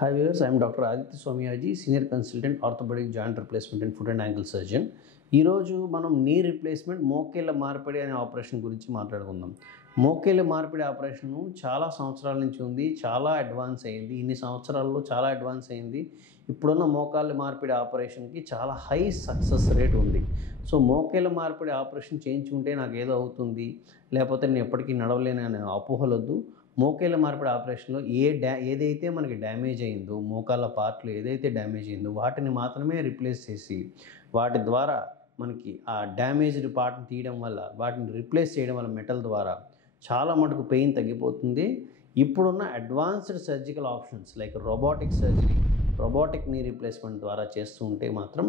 Hi viewers, I am Dr. Aditya Swamiyaji, Senior Consultant Orthopedic Joint Replacement and Foot and Ankle Surgeon. ఈ రోజు మనం knee replacement మోకేళ్ళ మార్పిడి అనే operation గురించి మాట్లాడుకుందాం. మోకేళ్ళ మార్పిడి ఆపరేషన్ చాలా సంవత్సరాల నుంచి ఉంది, చాలా అడ్వాన్స్ అయింది. ఇన్ని సంవత్సరాల్లో చాలా అడ్వాన్స్ అయింది. ఇప్పుడున్న మోకాళ్ళ మార్పిడి ఆపరేషన్కి చాలా హై సక్సెస్ రేట్ ఉంది. సో మోకేళ్ళ మార్పిడి ఆపరేషన్ చేయించుకుంటే నాకు ఏదో అవుతుంది, లేకపోతే నేను ఎప్పటికీ నడవలేను అనే అపోహలొద్దు. మోకాళ్ళ మార్పిడి ఆపరేషన్లో ఏదైతే మనకి డ్యామేజ్ అయిందో, మోకాళ్ళ పార్ట్లు ఏదైతే డ్యామేజ్ అయిందో వాటిని మాత్రమే రిప్లేస్ చేసి వాటి ద్వారా మనకి ఆ డ్యామేజ్డ్ పార్ట్ని తీయడం వల్ల, వాటిని రిప్లేస్ చేయడం వల్ల మెటల్ ద్వారా చాలా మటుకు పెయిన్ తగ్గిపోతుంది. ఇప్పుడున్న advanced surgical options like robotic surgery, robotic knee replacement ద్వారా చేస్తూ ఉంటే మాత్రం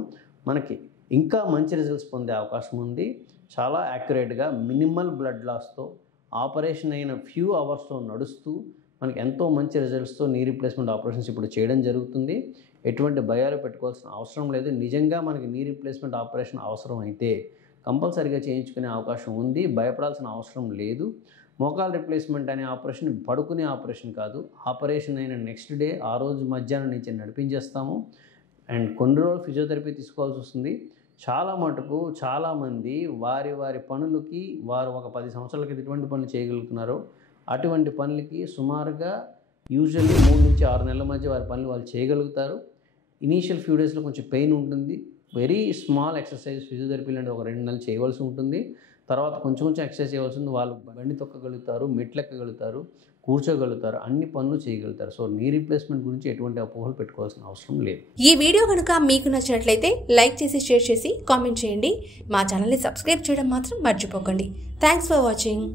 మనకి ఇంకా మంచి రిజల్ట్స్ పొందే అవకాశం ఉంది. చాలా యాక్యురేట్గా మినిమల్ బ్లడ్ లాస్తో ఆపరేషన్ అయిన ఫ్యూ అవర్స్లో నడుస్తూ మనకి ఎంతో మంచి రిజల్ట్స్తో నీ రీప్లేస్మెంట్ ఆపరేషన్స్ ఇప్పుడు చేయడం జరుగుతుంది. ఎటువంటి భయాలు పెట్టుకోవాల్సిన అవసరం లేదు. నిజంగా మనకి నీ రీప్లేస్మెంట్ ఆపరేషన్ అవసరం అయితే కంపల్సరీగా చేయించుకునే అవకాశం ఉంది. భయపడాల్సిన అవసరం లేదు. మోకాల్ రిప్లేస్మెంట్ అనే ఆపరేషన్ పడుకునే ఆపరేషన్ కాదు. ఆపరేషన్ అయిన నెక్స్ట్ డే ఆ రోజు మధ్యాహ్నం నుంచి నడిపించేస్తాము. అండ్ కొన్ని రోజులు ఫిజియోథెరపీ తీసుకోవాల్సి వస్తుంది. చాలా మటుకు చాలామంది వారి పనులకి వారు ఒక 10 సంవత్సరాల క్రితం ఎటువంటి పనులు చేయగలుగుతున్నారో అటువంటి పనులకి సుమారుగా యూజువల్లీ 3 నుంచి 6 నెలల మధ్య వారి పనులు వాళ్ళు చేయగలుగుతారు. ఇనీషియల్ ఫ్యూ డేస్లో కొంచెం పెయిన్ ఉంటుంది. వెరీ స్మాల్ ఎక్సర్సైజ్ ఫిజియోథెరపీ లాంటి ఒక 2 నెలలు చేయవలసి ఉంటుంది. తర్వాత కొంచెం ఎక్సర్సైజ్ చేయవలసి ఉంది. వాళ్ళు బండి తొక్కగలుగుతారు, మెట్లు ఎక్కగలుగుతారు, కూర్చోగలుగుతారు, అన్ని పనులు చేయగలుగుతారు. సో నీ రీప్లేస్మెంట్ గురించి ఎటువంటి అపోహలు పెట్టుకోవాల్సిన అవసరం లేదు. ఈ వీడియో కనుక మీకు నచ్చినట్లయితే లైక్ చేసి, షేర్ చేసి, కామెంట్ చేయండి. మా ఛానల్ని సబ్స్క్రైబ్ చేయడం మాత్రం మర్చిపోకండి. Thanks for watching.